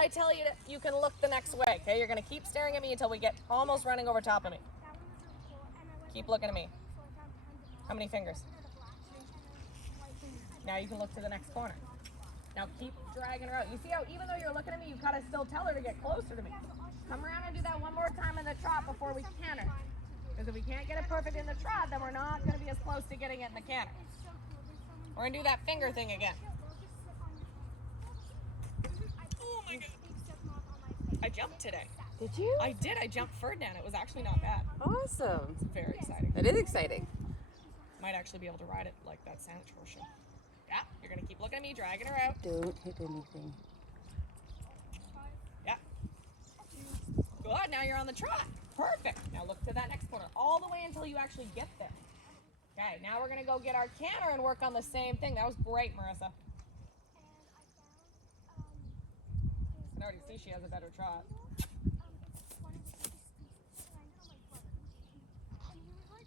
I tell you, you can look the next way, okay? You're gonna keep staring at me until we get almost running over top of me. Keep looking at me. How many fingers? Now you can look to the next corner. Now keep dragging her out. You see how even though you're looking at me, you gotta still tell her to get closer to me. Come around and do that one more time in the trot before we canter. Because if we can't get it perfect in the trot, then we're not gonna be as close to getting it in the canter. We're gonna do that finger thing again. Oh my God. I jumped today. Did you? I did. I jumped Ferdinand. It was actually not bad. Awesome. It's very exciting. That is exciting. Might actually be able to ride it like that sandwich horse show. Yeah, you're gonna keep looking at me, dragging her out. Don't hit anything. Yeah. Good, now you're on the trot. Perfect. Now look to that next corner, all the way until you actually get there. Okay, now we're gonna go get our canter and work on the same thing. That was great, Marissa. I can already see she has a better trot.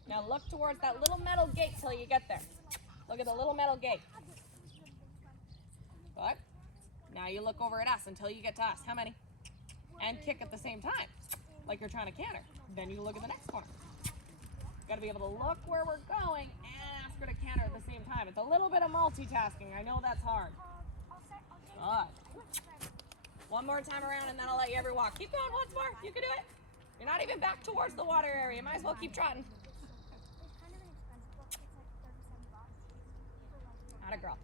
Now look towards that little metal gate till you get there. Look at the little metal gate. Good. Now you look over at us until you get to us. How many? And kick at the same time, like you're trying to canter. Then you look at the next corner. Got to be able to look where we're going and ask her to canter at the same time. It's a little bit of multitasking. I know that's hard. Good. One more time around and then I'll let you ever walk. Keep going once more. You can do it. You're not even back towards the water area. You might as well keep trotting. Atta girl.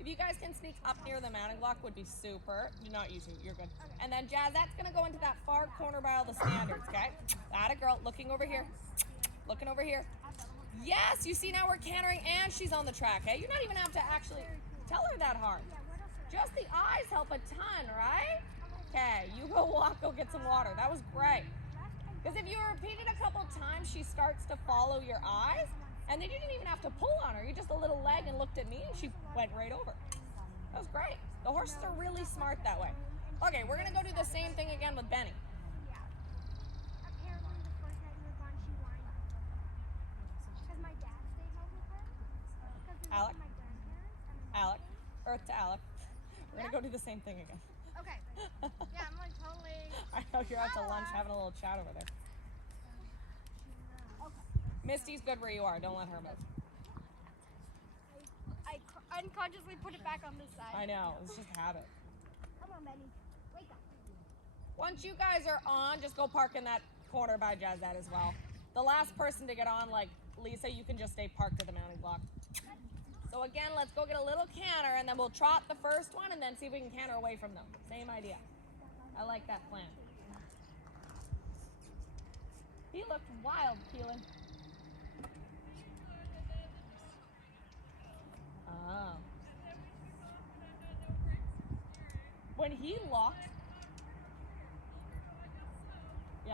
If you guys can sneak up near the mounting block would be super. Not you two, you're good. And then Jazz, that's gonna go into that far corner by all the standards, okay? Atta girl, looking over here. Looking over here. Yes, you see now we're cantering and she's on the track, okay? You don't even have to actually tell her that hard. Just the eyes help a ton, right? Okay, you go walk, go get some water. That was great. Because if you repeat it a couple times, she starts to follow your eyes. And then you didn't even have to pull on her. You just a little leg and looked at me and she went right over. That was great. The horses are really smart that way. Okay, we're gonna go do the same thing again with Benny. Alec. Alec. Earth to Alec. We're gonna go do the same thing again. Okay. Yeah, I'm like totally. I know you're out to lunch having a little chat over there. Misty's good where you are. Don't let her move. I unconsciously put it back on this side. I know. It's just a habit. Come on, Benny. Wake up. Once you guys are on, just go park in that corner by Jazzette as well. The last person to get on, like Lisa, you can just stay parked at the mounting block. So again, let's go get a little canter and then we'll trot the first one and then see if we can canter away from them. Same idea. I like that plan. He looked wild, Keelan. Oh. When he locks,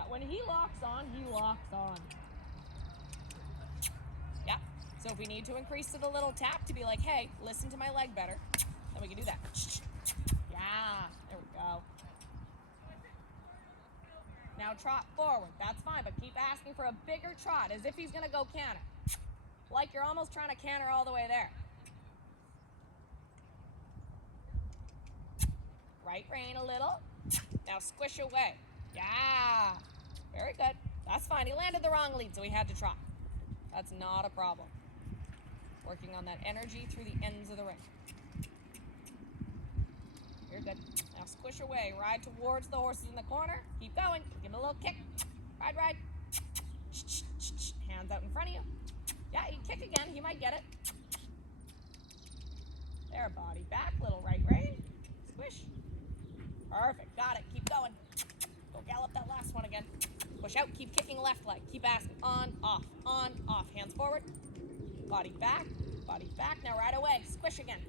when he locks on, he locks on. Yeah. So if we need to increase to the little tap to be like, hey, listen to my leg better, then we can do that. Yeah. There we go. Now trot forward. That's fine, but keep asking for a bigger trot as if he's gonna go canter. Like you're almost trying to canter all the way there. Right rein a little. Now squish away. Yeah. Very good. That's fine. He landed the wrong lead, so he had to trot. That's not a problem. Working on that energy through the ends of the ring. You're good. Now squish away. Ride towards the horses in the corner. Keep going. Give him a little kick. Ride, ride. Hands out in front of you. Yeah, you kick again. He might get it. There, body back. Little right rein. Squish. Perfect. Got it. Keep going. Go gallop that last one again. Push out. Keep kicking left leg. Keep asking. On, off. On, off. Hands forward. Body back. Body back. Now right away. Squish again.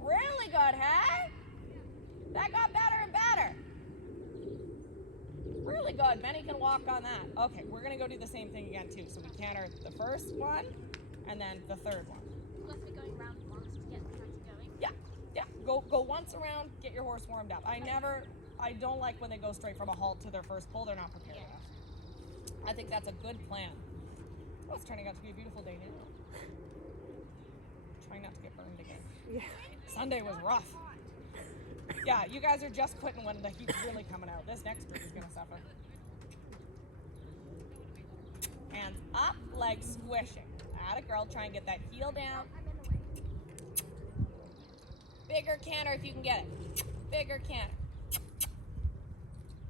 Really good, hey? That got better and better. Really good. Benny can walk on that. Okay, we're going to go do the same thing again, too. So we canter the first one and then the third one. Let's be going round once to get the country going. Yeah. Yeah, go once around, get your horse warmed up. I don't like when they go straight from a halt to their first pull. They're not prepared enough. I think that's a good plan. Oh, it's turning out to be a beautiful day now. Trying not to get burned. Yeah. Sunday was rough. Yeah, you guys are just quitting when the heat's really coming out. This next group is gonna suffer. Hands up, legs squishing. Atta girl, try and get that heel down. I'm in the way. Bigger canter if you can get it. Bigger canter.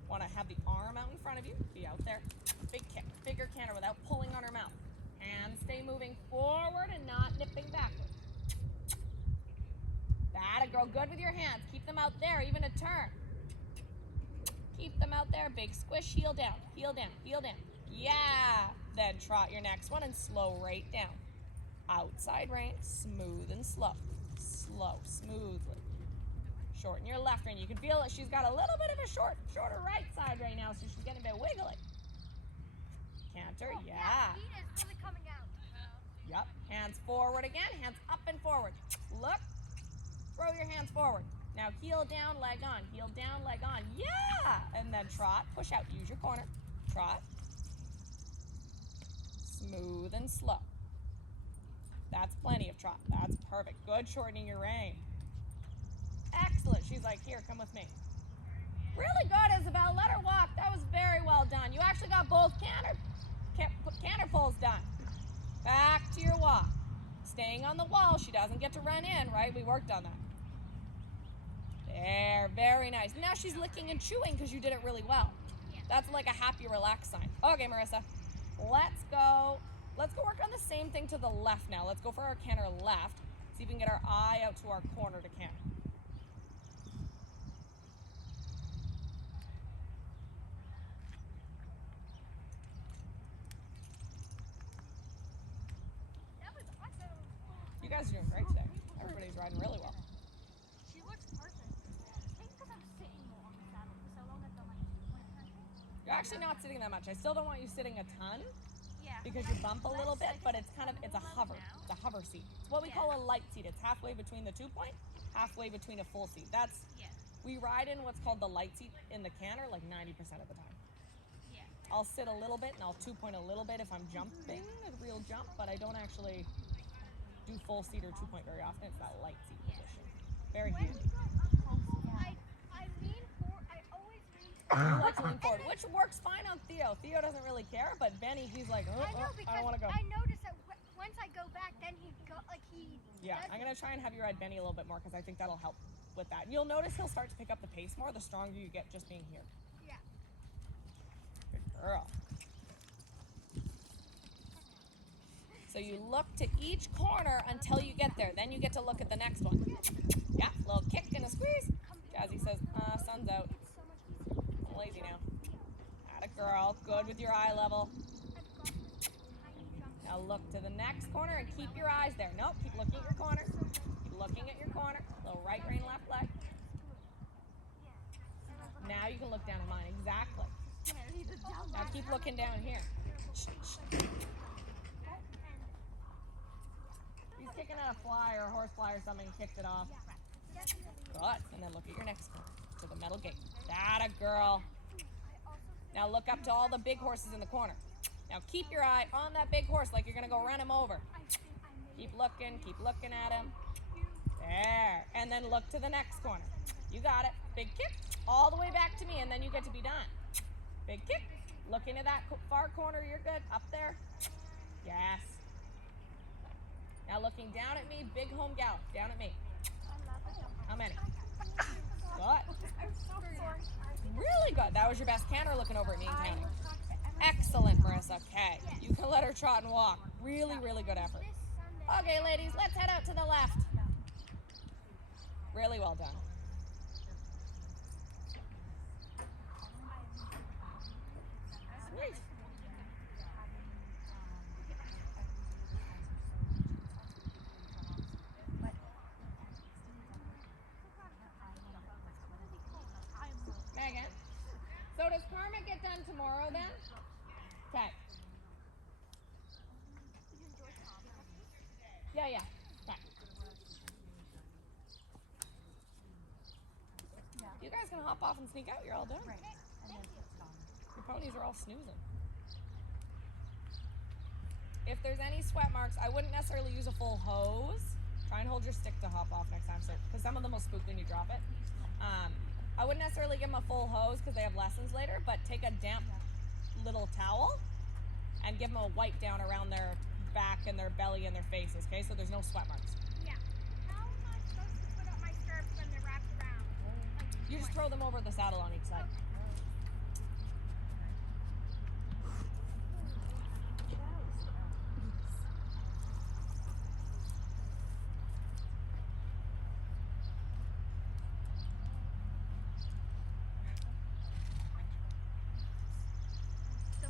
Want to have the arm out in front of you. Be out there. Big kick. Bigger canter without pulling on her mouth. Hands stay moving forward and not nipping backward. Atta girl, good with your hands. Keep them out there, even a turn. Keep them out there. Big squish, heel down, heel down, heel down. Yeah. Then trot your next one and slow right down. Outside rein, smooth and slow. Slow, smoothly. Shorten your left rein. You can feel that she's got a little bit of a shorter right side right now, so she's getting a bit wiggly. Canter, Oh, yeah. Heat is really coming out. Yep. Hands forward again. Hands up and forward. Look. Throw your hands forward. Now heel down, leg on. Heel down, leg on. Yeah! And then trot. Push out. Use your corner. Trot. Smooth and slow. That's plenty of trot. That's perfect. Good shortening your rein. Excellent. She's like, here, come with me. Really good, Isabel. Let her walk. That was very well done. You actually got both canter pulls done. Back to your walk. Staying on the wall. She doesn't get to run in, right? We worked on that. There, very nice. Now she's licking and chewing because you did it really well. That's like a happy, relaxed sign. Okay, Marissa, let's go work on the same thing to the left now. Let's go for our canter left. See if we can get our eye out to our corner to canter. That was awesome. You guys are doing great today. Everybody's riding really well. She looks perfect. I think because I'm sitting more on the saddle for so long, I've done like a 2-point turn. You're actually not sitting that much. I still don't want you sitting a ton Yeah. because you bump a little bit, but it's a hover. It's a hover seat. It's what we call a light seat. It's halfway between the 2-point, halfway between a full seat. We ride in what's called the light seat in the canter like 90% of the time. Yeah. I'll sit a little bit and I'll 2-point a little bit if I'm jumping, a real jump, but I don't actually do full seat or 2-point very often. It's that light seat position. Very When handy. we go up close, I lean forward. I always lean forward. You like to lean forward, which works fine on Theo. Theo doesn't really care, but Benny, he's like, I know because I don't want to go. I noticed that once I go back, then he go like he. Yeah, does I'm going to try and have you ride Benny a little bit more because I think that'll help with that. You'll notice he'll start to pick up the pace more the stronger you get just being here. Yeah. Good girl. So you look to each corner until you get there. Then you get to look at the next one. Yeah, little kick and a squeeze. Jazzy says, sun's out. So much easier. I'm lazy now. Atta girl. Good with your eye level. I've got this tiny jump. Now look to the next corner and keep your eyes there. Nope, keep looking at your corner. Keep looking at your corner. Little right rein, left leg. Now you can look down at mine. Exactly. Now keep looking down here. He's kicking at a fly or a horse fly or something, kicked it off. Good. And then look at your next corner. To the metal gate. Atta girl. Now look up to all the big horses in the corner. Now keep your eye on that big horse like you're going to go run him over. Keep looking at him. There. And then look to the next corner. You got it. Big kick all the way back to me, and then you get to be done. Big kick. Look into that far corner. You're good. Up there. Yes. Now looking down at me, big home gallop. Down at me. How many? Good. Really good. That was your best canter looking over at me and counting. Excellent, Marissa. Okay. You can let her trot and walk. Really, really good effort. Okay, ladies, let's head out to the left. Really well done. Sweet. Megan, so does Karma get done tomorrow then? Okay. Yeah. Okay. You guys can hop off and sneak out. You're all done. Your ponies are all snoozing. If there's any sweat marks, I wouldn't necessarily use a full hose. Try and hold your stick to hop off next time, so because some of them will spook when you drop it. I wouldn't necessarily give them a full hose because they have lessons later, but take a damp little towel and give them a wipe down around their back and their belly and their faces, okay? So there's no sweat marks. Yeah. How am I supposed to put up my stirrups when they're wrapped around? Like, You just throw them over the saddle on each side.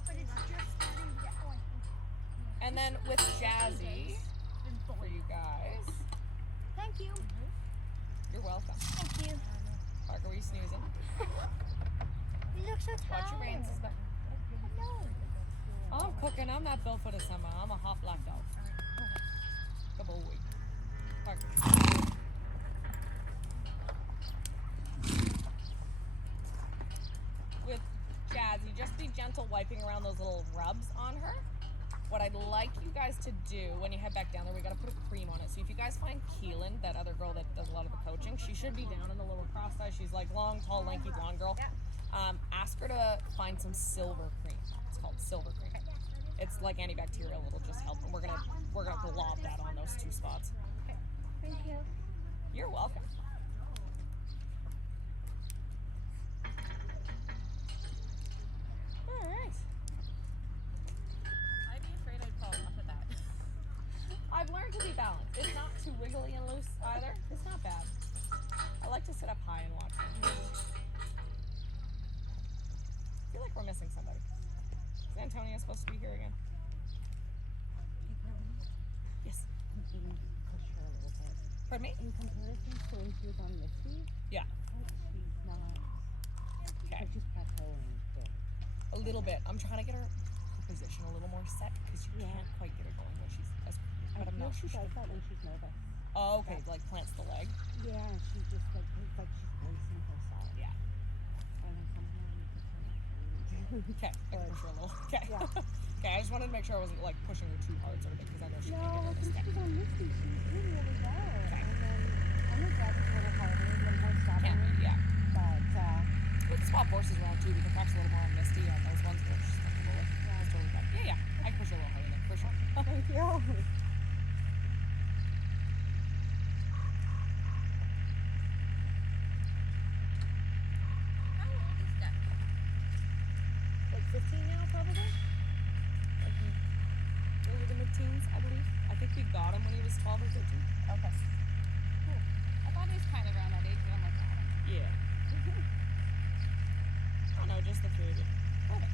but it's just starting to get going. And then with Jazzy, for you guys, Thank you. you're welcome. Thank you. Parker, were you snoozing? You look so tired. Watch your reins. No. Oh, I'm cooking. I'm not built for the summer. I'm a hot black dog. Good boy. Parker. With Jazzy, just be gentle wiping around those little rubs on her. What I'd like you guys to do when you head back down there, we gotta put a cream on it. So if you guys find Keelan, that other girl that does a lot of the coaching, she should be down in the little cross size. She's like long, tall, lanky blonde girl. Ask her to find some silver cream. It's called silver cream. It's like antibacterial. It'll just help. And we're gonna glob that on those two spots. Thank you. You're welcome. All right. I'd be afraid I'd fall off of that. I've learned to be balanced. It's not too wiggly and loose either. It's not bad. I like to sit up high and watch them. I feel like we're missing somebody. Is Antonia supposed to be here again? Yes. Push her a little bit. Pardon me? In comparison to when she was on Misty, Yeah. she's not. Okay. She's plateauing still. A little bit. I'm trying to get her position a little more set because you Yeah. can't quite get her going when she's as. I But I'm feel not she sure. does that when she's nervous. Oh, okay. Like plants the leg. Yeah, she just like it's like she's bracing herself. Yeah. And then sometimes it's kind of Okay. I can push her a little. Okay. Yeah. Okay. I just wanted to make sure I wasn't like pushing her too hard, sort of thing, because I know she No, can get I nervous. think Okay. she's on Misty. She's doing really well. Okay. And then I know Dad's a little harder, a little more stubborn. Can be, yeah. But We can swap horses around too. We can practice a little more on Misty and those ones which she's comfortable with. That's totally fine. Yeah, yeah. I can push her a little harder there, for sure. thank you. How old is that? Like 15 now, probably? Like early to mid-teens, I believe. I think we got him when he was 12 or 13. Okay. I thought he was kind of around that age, but I'm like, Yeah. I know, just the three of you. Perfect.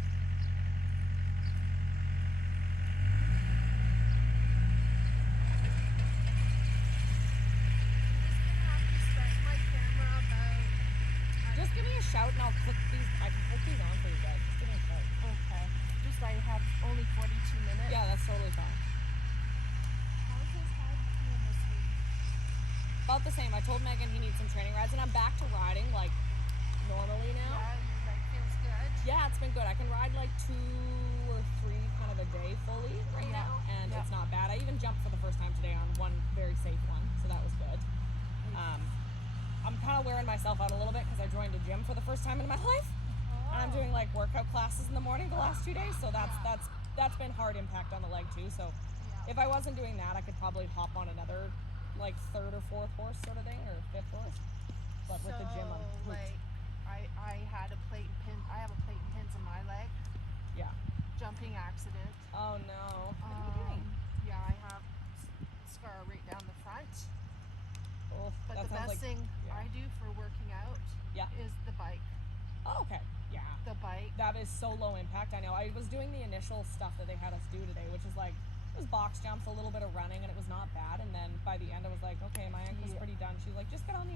Just give me a shout and I'll click these. I can click these on for you guys. Just give me a shout. Okay. Just I have only 42 minutes. Yeah, that's totally fine. how's his head doing this week? About the same. I told Megan he needs some training rides, and I'm back to riding like normally now. Yeah, like feels good. Yeah, it's been good. I can ride like 2 or 3 kind of a day fully right Yeah. now, and Yeah. it's not bad. I even jumped for the first time today on one very safe one, so that was good. I'm kind of wearing myself out a little bit because I joined a gym for the first time in my life, and I'm doing like workout classes in the morning the last 2 days, so that's been hard impact on the leg too. So if I wasn't doing that, I could probably hop on another like 3rd or 4th horse sort of thing, or 5th horse. But with the gym, I'm So, pooped. like, I had a plate and pin. I have a plate and pins in my leg. Yeah. Jumping accident. Oh no. What are you doing? Yeah, I have scar right down the front. Oh, But that the sounds best like. thing yeah. I do for working out Yeah. is the bike. Oh, okay. Yeah. The bike. That is so low impact. I know. I was doing the initial stuff that they had us do today, which is like it was box jumps, a little bit of running, and it was not bad. And then by the end, I was like, okay, my ankle's Yeah. pretty done. She's like, just get on the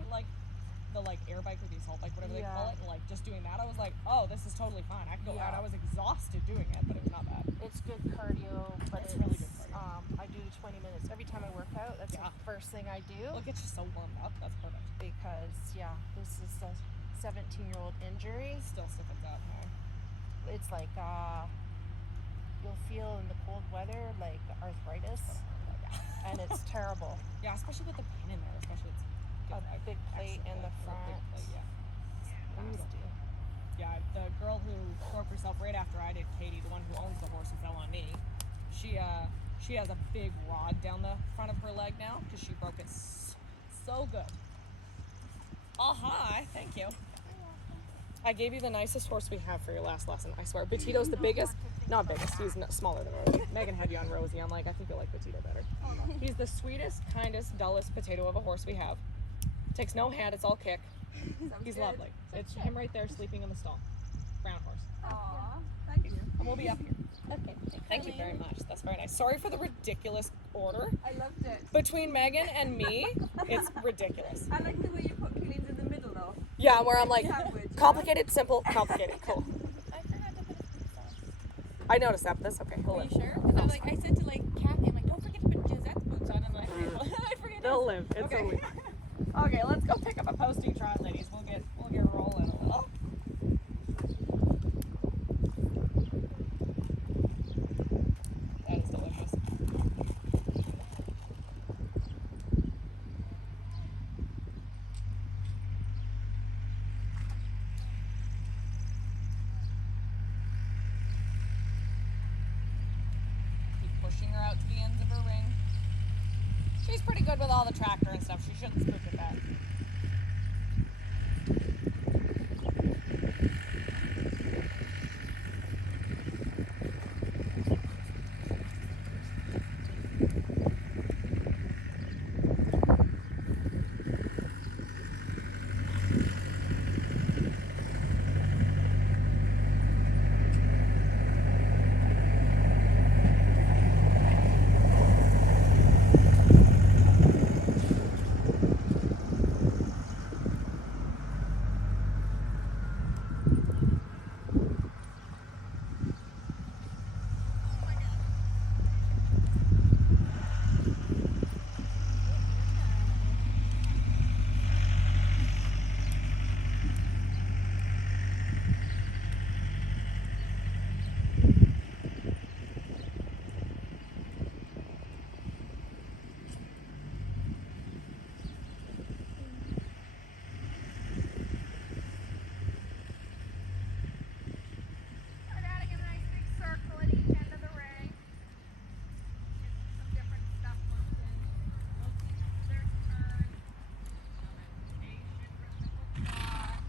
air bike or the assault bike, whatever they Yeah. call it, and like just doing that. I was like, oh, this is totally fine. I can go out. Yeah. I was exhausted doing it, but it was not bad. It's good cardio, but It's it's really good cardio. I do 20 minutes every time I work out. That's Yeah. the first thing I do It'll get you so warmed up. That's perfect. because this is a 17-year-old injury. Still stiffens up. Huh? It's like you'll feel in the cold weather like arthritis. and it's terrible. Yeah, especially with the pin in there, especially it's A big plate in the or a big front. plate, yeah. Nasty. Yeah, the girl who broke herself right after I did, Katie, the one who owns the horse who fell on me, she has a big rod down the front of her leg now because she broke it so good. Oh, hi, thank you. I gave you the nicest horse we have for your last lesson, I swear. Petito's the biggest, not biggest, he's smaller than Rosie. Megan had you on Rosie. I'm like, I think you'll like Petito better. He's the sweetest, kindest, dullest potato of a horse we have. Takes no hand, it's all kick. He's lovely. It's him right there sleeping in the stall. Brown horse. Aw, thank you. And we'll be up here. Okay. Thank you very much. That's very nice. Sorry for the ridiculous order. I loved it. Between Megan and me, it's ridiculous. I like the way you put Killings in the middle though. Yeah, where I'm like, Sandwich. complicated, simple, complicated. Cool. I forgot to put his boots on. I noticed that, but that's okay. He'll Are live. you sure? Because I said to like Kathy, I'm like, don't forget to put Gisette's boots on. I'm like, I forget. They'll live. It's Okay. totally fine. Okay, let's go pick up a posting trot, ladies. We'll get rolling a little. That is delicious. Keep pushing her out to the ends of her ring. She's pretty good with all the tractor and stuff. She shouldn't spook at that. Start adding a nice big circle at each end of the ring. Get some different stuff worked in. Rosie, their turn. Patient, rhythmical trot.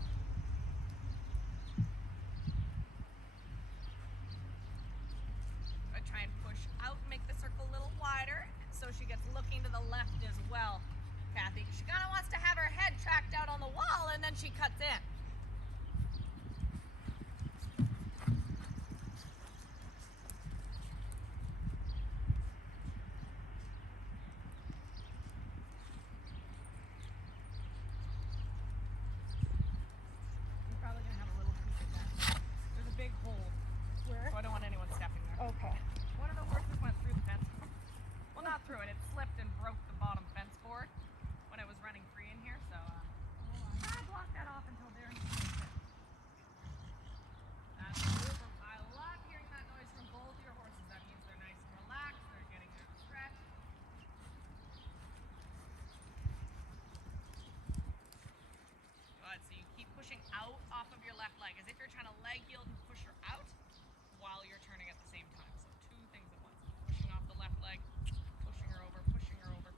I try and push out, make the circle a little wider, so she gets looking to the left as well, Kathy. She kind of wants to have her head tracked out on the wall, and then she cuts in. You're probably gonna have a little peek at that. There's a big hole, Where? so I don't want anyone stepping there. Okay. One of the horses went through the fence. Well, not through it. It slipped and broke the bottom fence board when it was running free in here. So I blocked that off until they're in the fence. That's super. I love hearing that noise from both your horses. That means they're nice and relaxed. They're getting their stretch. Good. So you keep pushing out off of your left leg as if you're trying to leg yield and push her out while you're turning at the same time. So two things at once. Pushing off the left leg, pushing her over, pushing her over.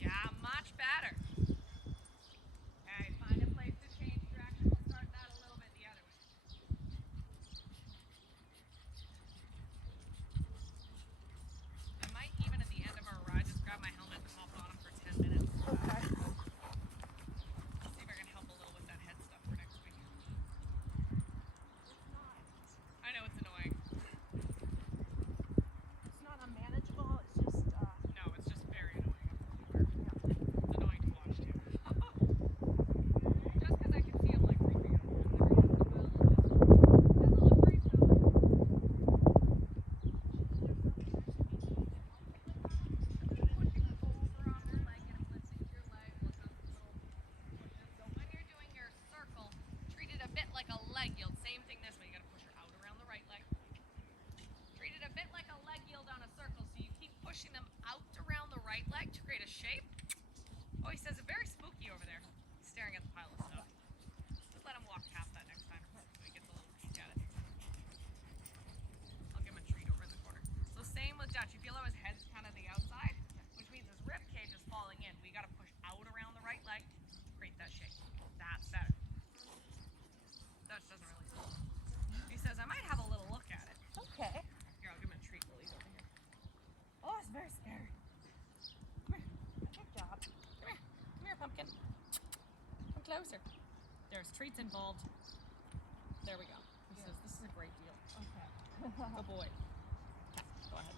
Yeah, much better. Okay, find a place to change direction. We'll start that a little bit the other way. I might even at the end of our ride just grab my helmet and hop on him for 10 minutes. Okay. See if I can help a little with that head stuff for next week. closer. There's treats involved. There we go. This is a great deal. Okay. Good boy. Go ahead.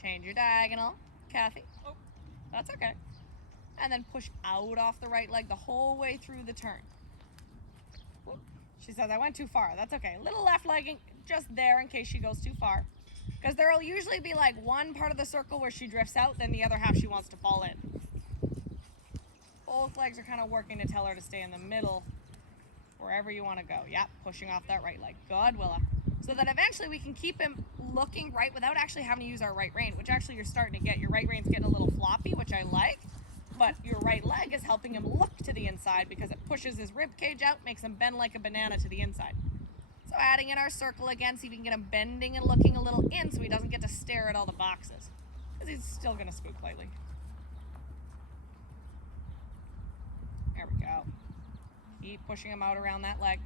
Change your diagonal, Kathy. Oh, that's okay. And then push out off the right leg the whole way through the turn. Whoop. She says, I went too far. That's okay. Little left leg just there in case she goes too far. Because there will usually be like one part of the circle where she drifts out, then the other half she wants to fall in. Both legs are kind of working to tell her to stay in the middle, wherever you want to go. Yep, pushing off that right leg. Good, Willa. So that eventually we can keep him looking right without actually having to use our right rein, which actually you're starting to get. Your right rein's getting a little floppy, which I like, but your right leg is helping him look to the inside because it pushes his rib cage out, makes him bend like a banana to the inside. So adding in our circle again, see if we can get him bending and looking a little in so he doesn't get to stare at all the boxes, because he's still going to spook lately. There we go. Keep pushing him out around that leg.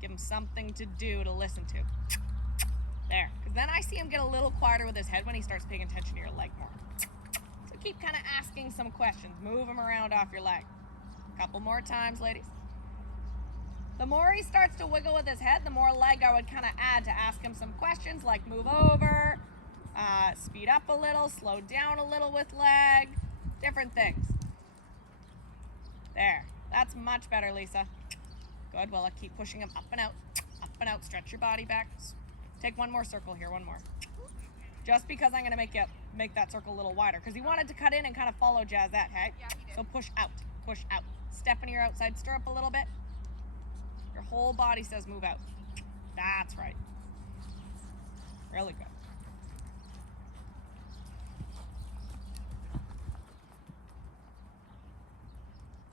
Give him something to do to listen to. There. Because then I see him get a little quieter with his head when he starts paying attention to your leg more. So keep kind of asking some questions. Move him around off your leg. A couple more times, ladies. The more he starts to wiggle with his head, the more leg I would kind of add to ask him some questions like move over, speed up a little, slow down a little with leg, different things. There. That's much better, Lisa. Good, Willa. Keep pushing him up and out, stretch your body back. Take one more circle here, one more. Just because I'm gonna make that circle a little wider, because he wanted to cut in and kind of follow Jazzette, hey? Yeah, he did. So push out. Step into your outside stirrup a little bit. Your whole body says move out. That's right. Really good.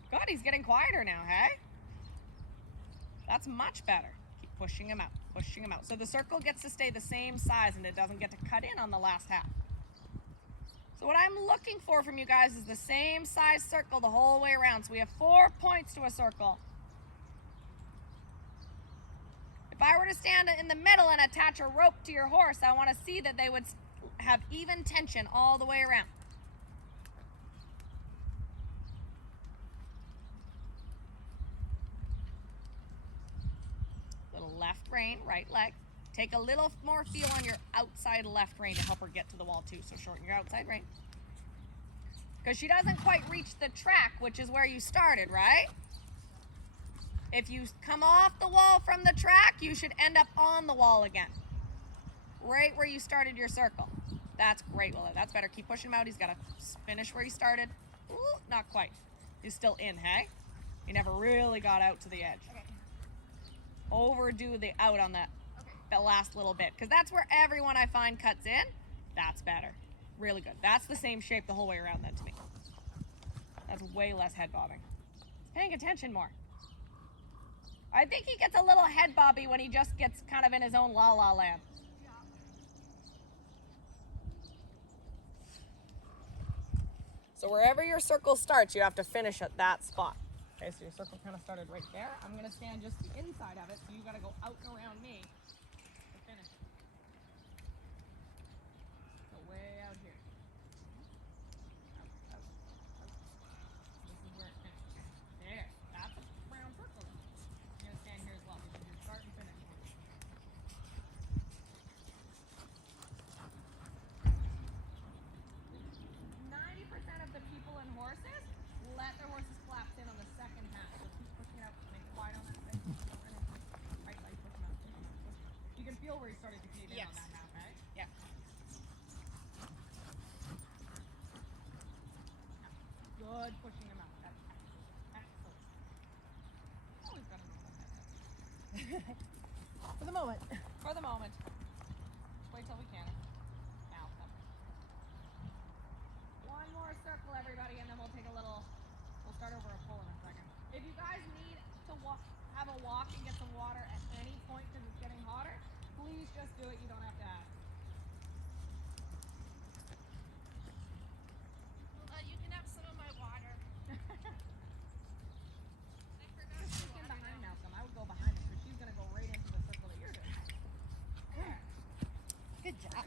Good, he's getting quieter now, hey? That's much better. Keep pushing him out. So the circle gets to stay the same size and it doesn't get to cut in on the last half. So what I'm looking for from you guys is the same size circle the whole way around. So we have 4 points to a circle. If I were to stand in the middle and attach a rope to your horse, I want to see that they would have even tension all the way around. Little left rein, right leg. Take a little more feel on your outside left rein to help her get to the wall too. So shorten your outside rein. Because she doesn't quite reach the track, which is where you started, right? If you come off the wall from the track, you should end up on the wall again. Right where you started your circle. That's great, Willa. That's better. Keep pushing him out. He's got to finish where he started. Ooh, not quite. He's still in, hey? He never really got out to the edge. Okay. Overdo the out on that the last little bit, because that's where everyone I find cuts in. That's better. Really good. That's the same shape the whole way around then to me. That's way less head bobbing. He's paying attention more. I think he gets a little head bobby when he just gets kind of in his own la-la land. So wherever your circle starts, you have to finish at that spot. Okay, so your circle kind of started right there. I'm going to stand just the inside of it, so you got to go out and around me to finish it. So way out here. Out. This is where it finishes. There. That's a round circle. You're going to stand here as well. This is your start and finish. 90% of the people and horses let their horses flaps in on the second half. So keep pushing it out, make it wide on that side. Right leg, push him out, push him out, push him out. You can feel where he's starting to cave in on that half, right? Yeah. Good pushing him out. That's excellent. Always gotta move like that. For the moment. For the moment. Wait till we can. Now, come. One more circle, everybody, and then we'll take a little. We'll start over a pull in a second. If you guys need to have a walk and get some water at any point because it's getting hotter, please just do it. You don't have to ask. You can have some of my water. I forgot Just the sneak in water behind now. Malcolm. I would go behind him because she's gonna go right into the circle that you're doing. There. Good job.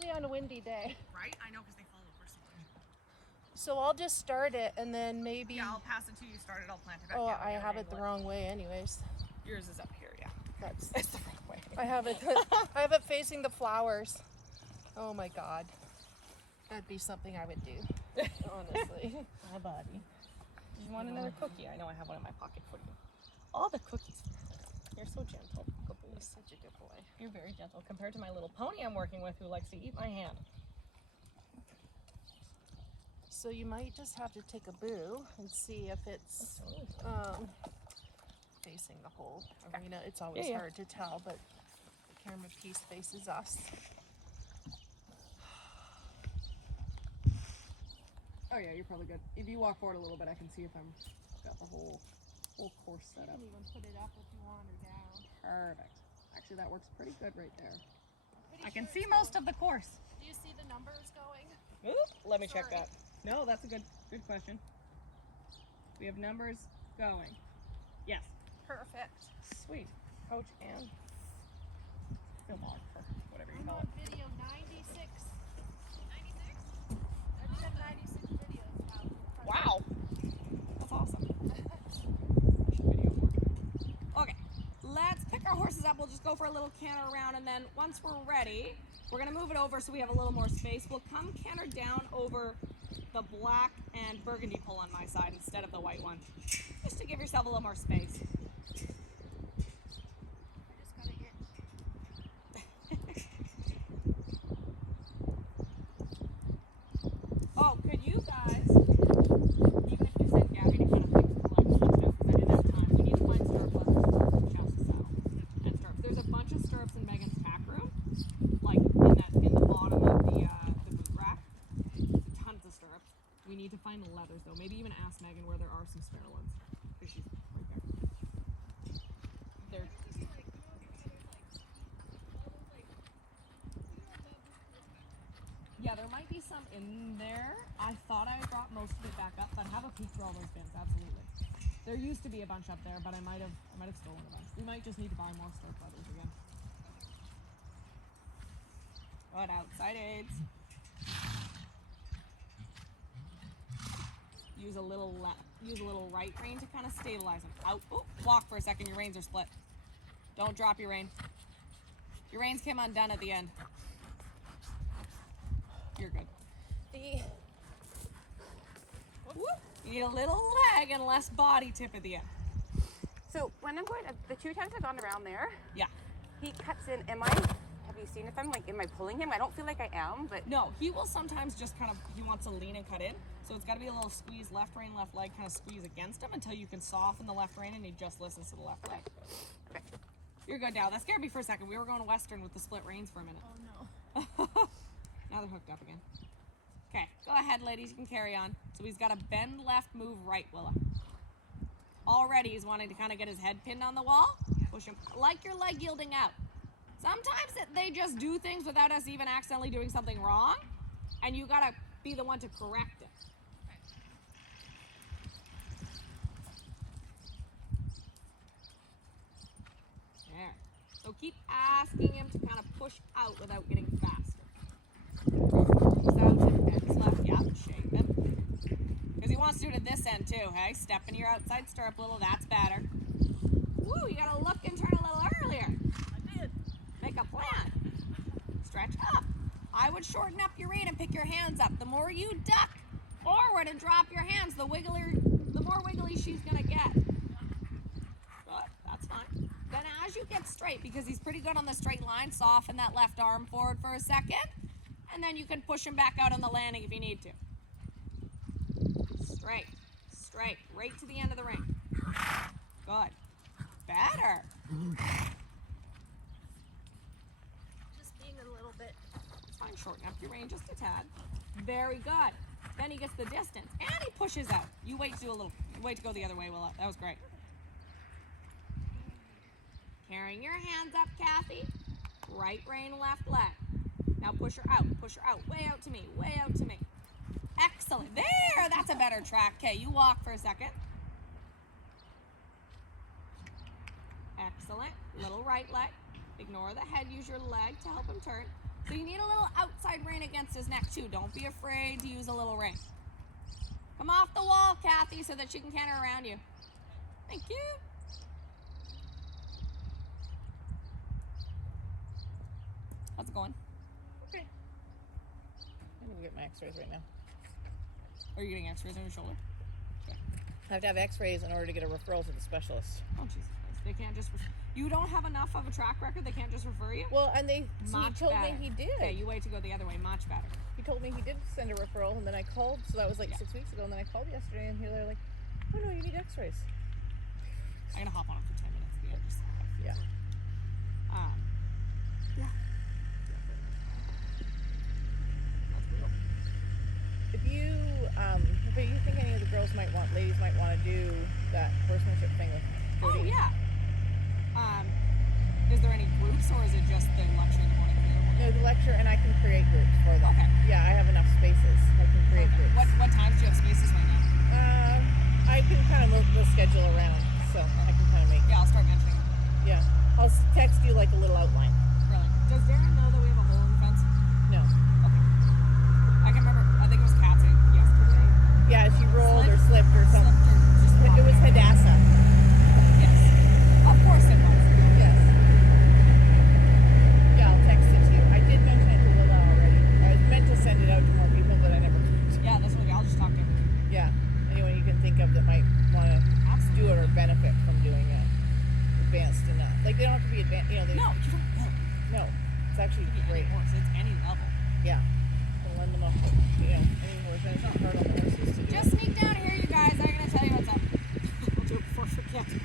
especially on a windy day. Right? I know because they fall over so much. So I'll just start it and then maybe. Yeah, I'll pass it to you. Start it. I'll plant it back Oh, down. I again, have it the angle wrong way, anyways. Yours is up here. Yeah, That's. it's the wrong way. I have it. I have it facing the flowers. Oh my God, that'd be something I would do. Honestly. My buddy. Do you want another cookie? I know I have one in my pocket for you. All the cookies. You're so gentle. Good boy. He's such a good boy. You're very gentle compared to my little pony I'm working with who likes to eat my hand. So you might just have to take a boo and see if it's facing the whole arena. It's always Yeah, yeah. hard to tell, but the camera piece faces us. Oh yeah, you're probably good. If you walk forward a little bit, I can see if I'm got the whole course set up. You can even put it up if you want or down. Perfect. Actually, that works pretty good right there. I can see most of the course. Do you see the numbers going? Let me check Sorry. that. No, that's a good question. We have numbers going. Yes. Perfect. Sweet. Coach and filmographer, whatever you I'm call on it. video 96. 96? I've had 96 videos now. Wow. That's awesome. Okay, let's pick our horses up. We'll just go for a little canter around, and then once we're ready, we're gonna move it over so we have a little more space. We'll come canter down over the black and burgundy pole on my side instead of the white one, just to give yourself a little more space. I just got an itch. Oh, could you guys, even if you sent Gabby to kind of pick the collection too, because I didn't have time, we need to find stirrup leathers for Chelsea saddle and stirrups. There's a bunch of stirrups in Megan's pack room, like in the bottom of the boot rack. Tons of stirrups. We need to find the leathers though. Maybe even ask Megan where there are some spare ones, because she's right there. They're Yeah, there might be some in there. I thought I brought most of it back up, but have a peek through all those bins, absolutely. There used to be a bunch up there, but I might have stolen a bunch. We might just need to buy more stirrup leathers again. What outside aids? Use a little right rein to kind of stabilize them. Out. Oh, walk for a second. Your reins are split. Don't drop your rein. Your reins came undone at the end. You're good. Whoop. You need a little leg and less body tip at the end. So when I'm going, the 2 times I've gone around there, Yeah. he cuts in. Have you seen if am I pulling him? I don't feel like I am, but No, he will sometimes just he wants to lean and cut in. So it's got to be a little squeeze, left rein, left leg, kind of squeeze against him until you can soften the left rein and he just listens to the left leg. okay. You're good now. That scared me for a second. We were going Western with the split reins for a minute. Oh no. Now they're hooked up again. Okay, go ahead, ladies. You can carry on. So he's got to bend left, move right, Willa. Already he's wanting to kind of get his head pinned on the wall. Push him. Like your leg yielding out. Sometimes they just do things without us even accidentally doing something wrong, and you got to be the one to correct it. There. So keep asking him to kind of push out without getting faster. Push out and bends left, yeah, shape it. Because he wants to do it at this end too, hey? Step into your outside stirrup a little, that's better. Woo, you gotta look and turn a little earlier. I did. Make a plan. Stretch up. I would shorten up your rein and pick your hands up. The more you duck forward and drop your hands, the more wiggly she's gonna get. Good, that's fine. Then as you get straight, because he's pretty good on the straight line, soften that left arm forward for a second, and then you can push him back out on the landing if you need to. Straight, straight, right to the end of the ring. Good. Better. Just being a little bit. It's fine, shorten up your rein just a tad. Very good. Then he gets the distance and he pushes out. You wait to go the other way, Willa. That was great. Carrying your hands up, Kathy. Right rein, left leg. Now push her out, way out to me, way out to me. Excellent. There, that's a better track. Okay, you walk for a second. Excellent. Little right leg. Ignore the head, use your leg to help him turn. So you need a little outside rein against his neck too. Don't be afraid to use a little rein. Come off the wall, Kathy, so that she can canter around you. Thank you. How's it going? Okay. I'm gonna get my x-rays right now. Are you getting x-rays on your shoulder? I have to have x-rays in order to get a referral to the specialist. Oh, Jesus Christ. They can't just... You don't have enough of a track record? They can't just refer you? Well, and he Much told better. me he did. Okay, you wait to go the other way. Much better. He told me he did send a referral, and then I called, so that was like 6 weeks ago, and then I called yesterday, and they're like, oh no, you need x-rays. I'm gonna hop on it for 10 minutes. Yeah, just, Yeah. yeah. That's brutal. If you think any of the ladies might want to do that horsemanship thing with Oh, Jody. yeah. Is there any groups, or is it just the lecture in the morning available? There's a lecture, and I can create groups for them. Okay. Yeah, I have enough spaces. I can create Okay. groups. What times do you have spaces right now? I can kind of move the schedule around, so I can kind of make. Yeah, I'll start mentioning it. Yeah, I'll text you like a little outline. Really. Does Darren know that we have a hole in the fence? No. Okay. I can remember, I think it was Kat's yesterday. Yeah, she rolled or slipped or Slipped something. or just It was walked. Hadassah. Yes. Of course it was. Yes. Yeah, I'll text it to you. I did mention it to Willa already. I was meant to send it out to more people, but I never could. Yeah, that's okay. I'll just talk to him. Yeah. Anyone you can think of that might want to do it or benefit from doing it. Advanced enough. Like, they don't have to be advanced. You know, No, you don't know. No. It's actually It could be great. any horse. It's any level. Yeah. To lend them up, any horse. And it's not hard on the horses to do. Just sneak down here, you guys. I'm going to tell you what's up. I'll do it before I forget. 350.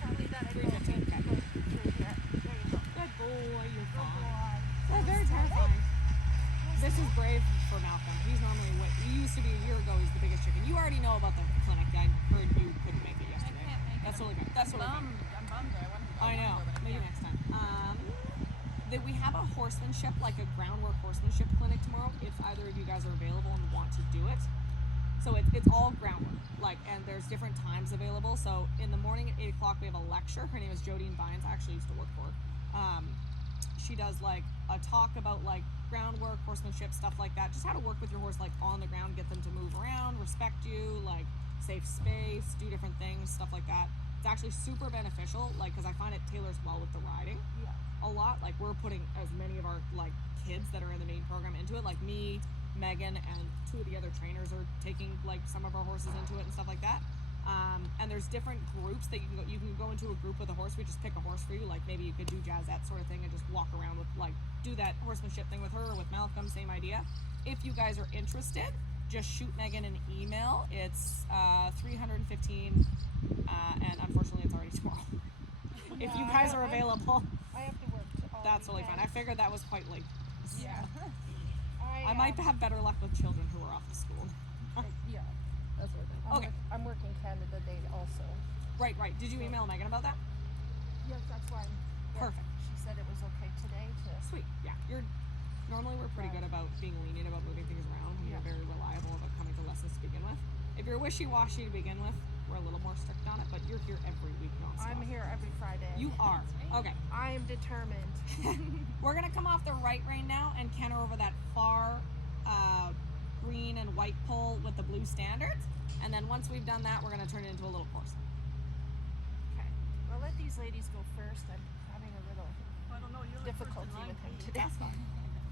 Tell me that I 315, okay. go through here. There you go. Good boy, you're Good fine. boy. That's very terrifying. This is brave for Malcolm. He's normally he used to be a year ago. He's the biggest chicken. You already know about the clinic. I heard you couldn't make it yesterday. That's totally fine. That's totally fine. I'm bummed. I know. Maybe next time. That we have a horsemanship, like a groundwork horsemanship clinic tomorrow. If either of you guys are available and want to do it. So it's all groundwork. And there's different times available. So in the morning at 8 o'clock we have a lecture. Her name is Jodine Vines. I actually used to work for her. She does like a talk about like groundwork, horsemanship, stuff like that. Just how to work with your horse like on the ground, get them to move around, respect you, like safe space, do different things, stuff like that. It's actually super beneficial, like, because I find it tailors well with the riding. Yeah. A lot. Like, we're putting as many of our like kids that are in the main program into it. Like me, Megan, and 2 of the other trainers are taking like some of our horses into it and stuff like that. And there's different groups that you can go. You can go into a group with a horse. We just pick a horse for you. Like maybe you could do Jazzette sort of thing and just walk around with like do that horsemanship thing with her or with Malcolm. Same idea. If you guys are interested, just shoot Megan an email. It's $315, and unfortunately it's already tomorrow. If you guys are available, I have to work. that's totally fine. I figured that was quite late. Yeah. I might have better luck with children who are off to school. Yeah. That's what I think. Okay. I'm working Canada Day also. Right. Did you email Megan about that? Yes, that's why. Perfect. She said it was okay today to. Sweet. Yeah. Normally we're pretty good about being lenient about moving things around. You're very reliable about coming to lessons to begin with. If you're wishy-washy to begin with, we're a little more strict on it, but you're here every week nonstop. I'm here every Friday. You are. Okay. I am determined. We're gonna come off the right rein now and canter over that far green and white pole with the blue standards. And then once we've done that, we're gonna turn it into a little course. Okay. Well, let these ladies go first. I'm having a little difficulty with him today. That's fine.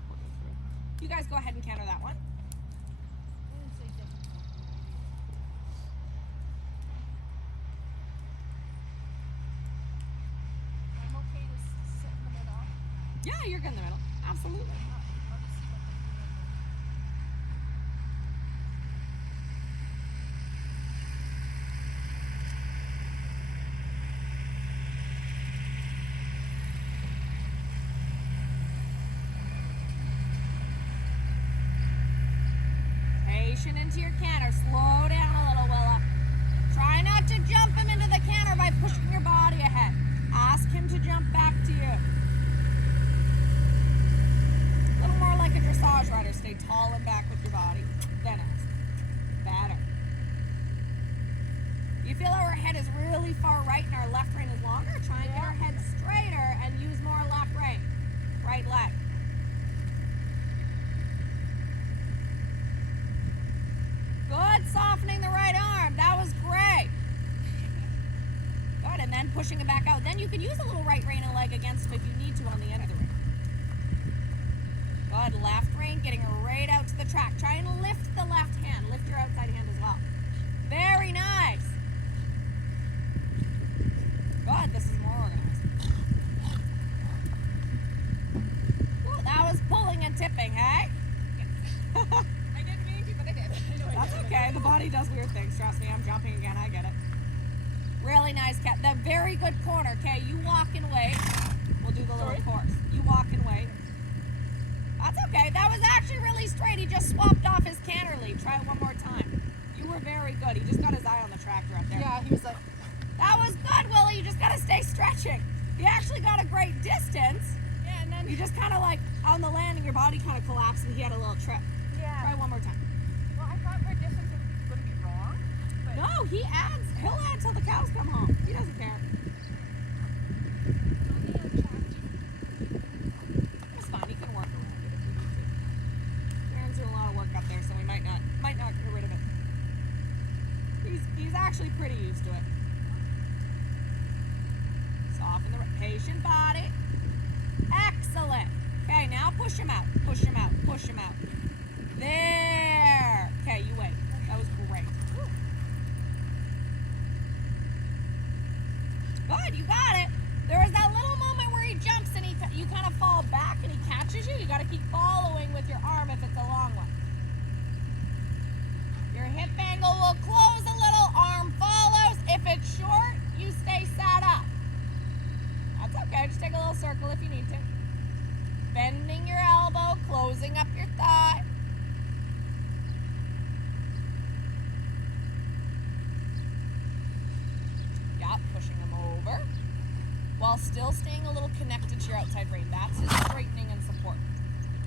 We'll go through. You guys go ahead and canter that one. I didn't say difficulty. I'm okay to sit in the middle. Yeah, you're good in the middle. Absolutely. I'll just see what they do. Patient into your canter. Slow down a little, Willa. Try not to jump him into the canter by pushing your body ahead. Ask him to jump back to you. A little more like a dressage rider. Stay tall and back with your body. Then ask. Better. You feel how our head is really far right and our left rein is longer? Try and get our head straighter and use more left rein. Right leg. Good, softening the right arm. That was great. Good, and then pushing it back out. Then you can use a little right rein and leg against him if you need to on the end of the rein. Good, left rein, getting right out to the track. Try and lift the left hand. Lift your outside hand as well. Very nice. Good, this is more organized. Ooh, that was pulling and tipping, hey? I didn't mean to, but I did. That's okay. The body does weird things. Trust me, I'm jumping again. I get it. Really nice cat. The very good corner. Okay, you walk and wait. We'll do the little course. You walk and wait. That's okay. That was actually really straight. He just swapped off his canter lead. Try it one more time. You were very good. He just got his eye on the tractor up there. Yeah, he was like, That was good, Willie. You just got to stay stretching. He actually got a great distance. Yeah, and then You just kind of like on the landing, your body kind of collapsed and he had a little trip. Try one more time. well, I thought our distance was going to be wrong, but No, he adds. He'll add till the cows come home. He doesn't care. It's fine. He can work around it if we need to. Aaron's doing a lot of work up there, so we might not get rid of it. He's actually pretty used to it. Soften the patient body. Excellent. Okay, now push him out. Push him out. Push him out. There. Okay, you wait. That was great. Good, you got it. There is that little moment where he jumps and you kind of fall back and he catches you. You got to keep following with your arm if it's a long one. Your hip angle will close a little, arm follows. If it's short, you stay sat up. That's okay, just take a little circle if you need to. Bending your elbow, closing up your thigh. Yep, pushing him over. While still staying a little connected to your outside rein. That's his straightening and support.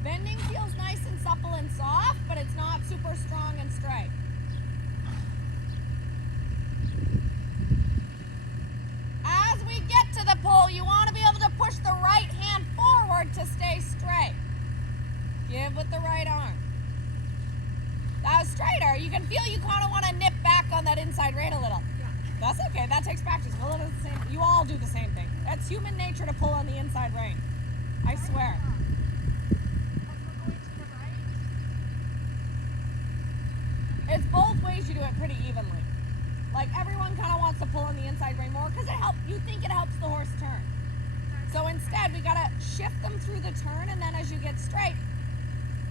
Bending feels nice and supple and soft, but it's not super strong and straight. As we get to the pull, you want to be able to push the right hand forward to stay straight. Give with the right arm. That was straighter. You can feel you kind of want to nip back on that inside rein a little. That's okay. That takes practice. We'll do the same. You all do the same thing. That's human nature to pull on the inside rein. I swear. It's both ways. You do it pretty evenly. Like everyone kind of wants to pull on the inside rein more because it helps. You think it helps the horse turn. So instead, we gotta shift them through the turn, and then as you get straight,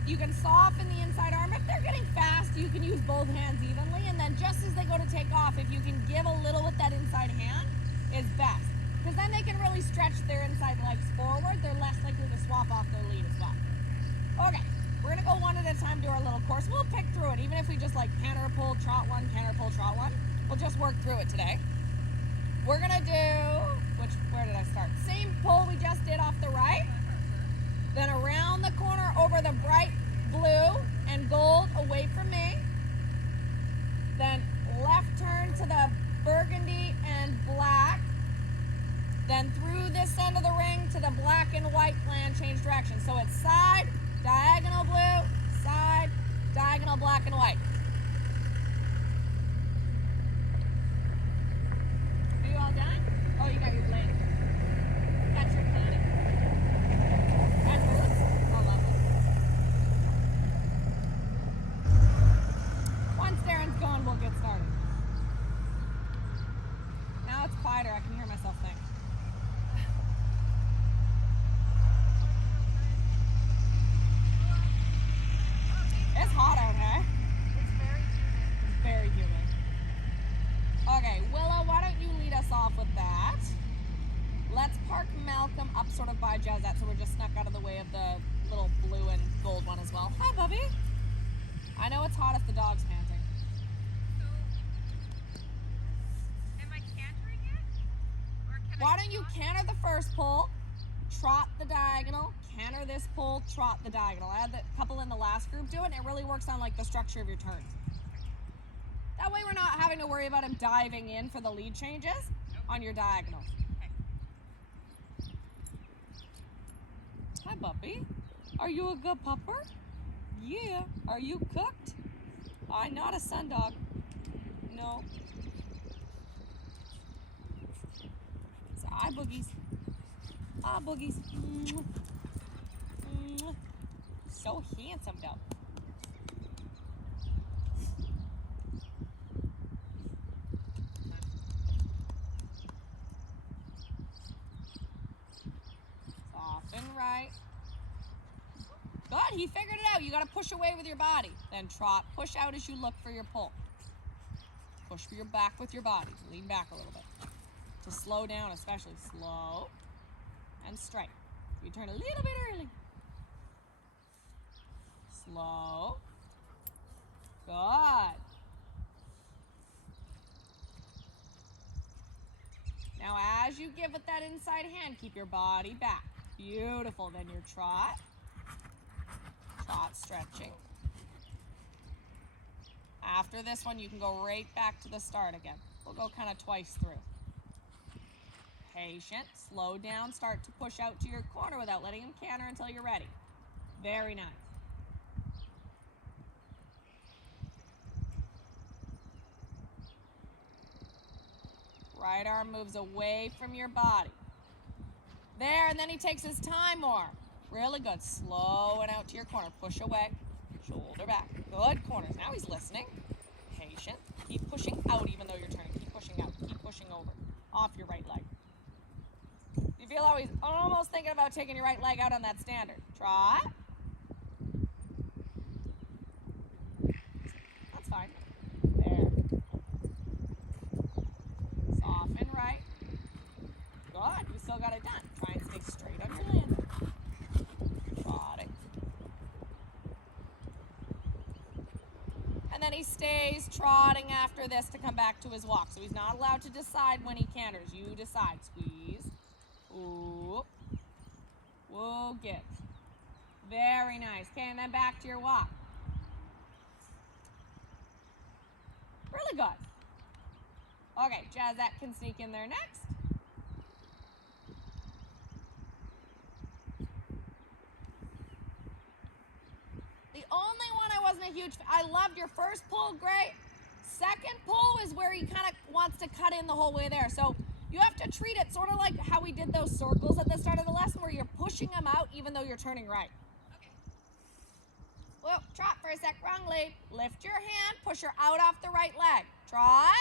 you can soften the inside arm. If they're getting fast, you can use both hands evenly, and then just as they go to take off, if you can give a little with that inside hand, is best. Because then they can really stretch their inside legs forward. They're less likely to swap off their lead as well. Okay, we're gonna go one at a time to our little course. We'll pick through it, even if we just like canter, pull, trot one, canter, pull, trot one. We'll just work through it today. We're gonna do, where did I start? Same pull we just did off the right. Then around the corner over the bright blue and gold away from me. Then left turn to the burgundy and black. Then through this end of the ring to the black and white land, change direction. So it's side, diagonal blue, side, diagonal black and white. Are you all done? Oh, you got your planning. That's your planning. And boots? Oh, lovely. Once Darren's gone, we'll get started. Now it's quieter. I can hear myself think. It's hot out, hey? It's very humid. Okay, Willow, why don't you lead us off with that? Let's park Malcolm up sort of by Jazette so we're just snuck out of the way of the little blue and gold one as well. Hi, Bubby. I know it's hot if the dog's panting. am I cantering it? Or can Why don't you canter the first pull, trot the diagonal, canter this pull, trot the diagonal. I had the couple in the last group do it, and it really works on like the structure of your turns. That way we're not having to worry about him diving in for the lead changes on your diagonals. Okay. Hi, puppy. Are you a good pupper? Yeah. Are you cooked? I'm not a sun dog. No. So, hi, boogies. Ah, boogies. Mwah. Mwah. So handsome, though. Soften right. Good, he figured it out. You gotta push away with your body. Then trot, push out as you look for your pull. Push for your back with your body. Lean back a little bit. To slow down, especially slow and straight. You turn a little bit early. Slow. Good. Now as you give it that inside hand, keep your body back. Beautiful. Then your trot. Trot stretching. After this one, you can go right back to the start again. We'll go kind of twice through. Patient, slow down, start to push out to your corner without letting him canter until you're ready. Very nice. Right arm moves away from your body. There, and then he takes his time more. Really good. Slow and out to your corner. Push away. Shoulder back. Good corners. Now he's listening. Patient. Keep pushing out even though you're turning. Keep pushing out. Keep pushing over. Off your right leg. You feel how he's almost thinking about taking your right leg out on that standard. Trot. That's fine. There. Soften right. Good. You still got it done. Try and stay straight on your landing. Trotting. And then he stays trotting after this to come back to his walk. So he's not allowed to decide when he canters. You decide. Squeeze. Whoop. Whoa, give. Very nice. Okay, and then back to your walk. Really good. Okay, Jazzette can sneak in there next. The only one I wasn't a huge fan. I loved your first pull, great. Second pull is where he kind of wants to cut in the whole way there. So you have to treat it sort of like how we did those circles at the start of the lesson where you're pushing them out even though you're turning right. Okay. Well, trot for a sec, wrong lead. Lift your hand, push her out off the right leg. Trot.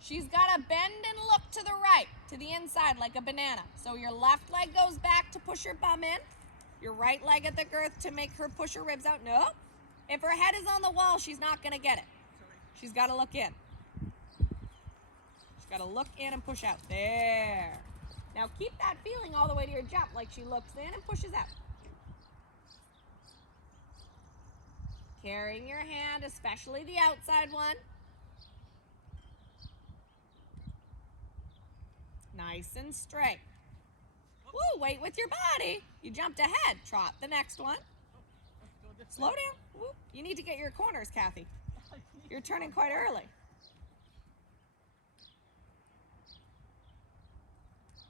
She's got to bend and look to the right, to the inside like a banana. So your left leg goes back to push her bum in. Your right leg at the girth to make her push her ribs out. No. If her head is on the wall, she's not going to get it. She's got to look in. She's got to look in and push out. There. Now keep that feeling all the way to your jump, like she looks in and pushes out. Carrying your hand, especially the outside one. Nice and straight. Woo, wait with your body. You jumped ahead. Trot the next one. Slow down. Woo. You need to get your corners, Kathy. You're turning quite early.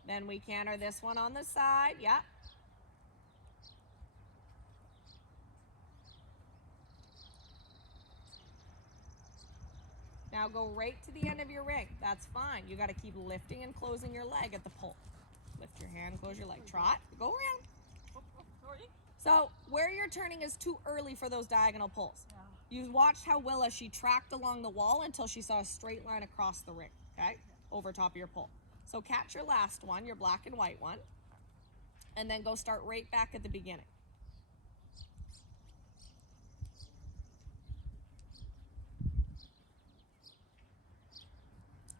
Then we canter this one on the side. Yep. Now go right to the end of your ring. That's fine. You got to keep lifting and closing your leg at the pull. Lift your hand, close your leg. Trot. Go around. So where you're turning is too early for those diagonal pulls. Yeah. You watched how Willa, she tracked along the wall until she saw a straight line across the ring, okay? Over top of your pull. So catch your last one, your black and white one, and then go start right back at the beginning.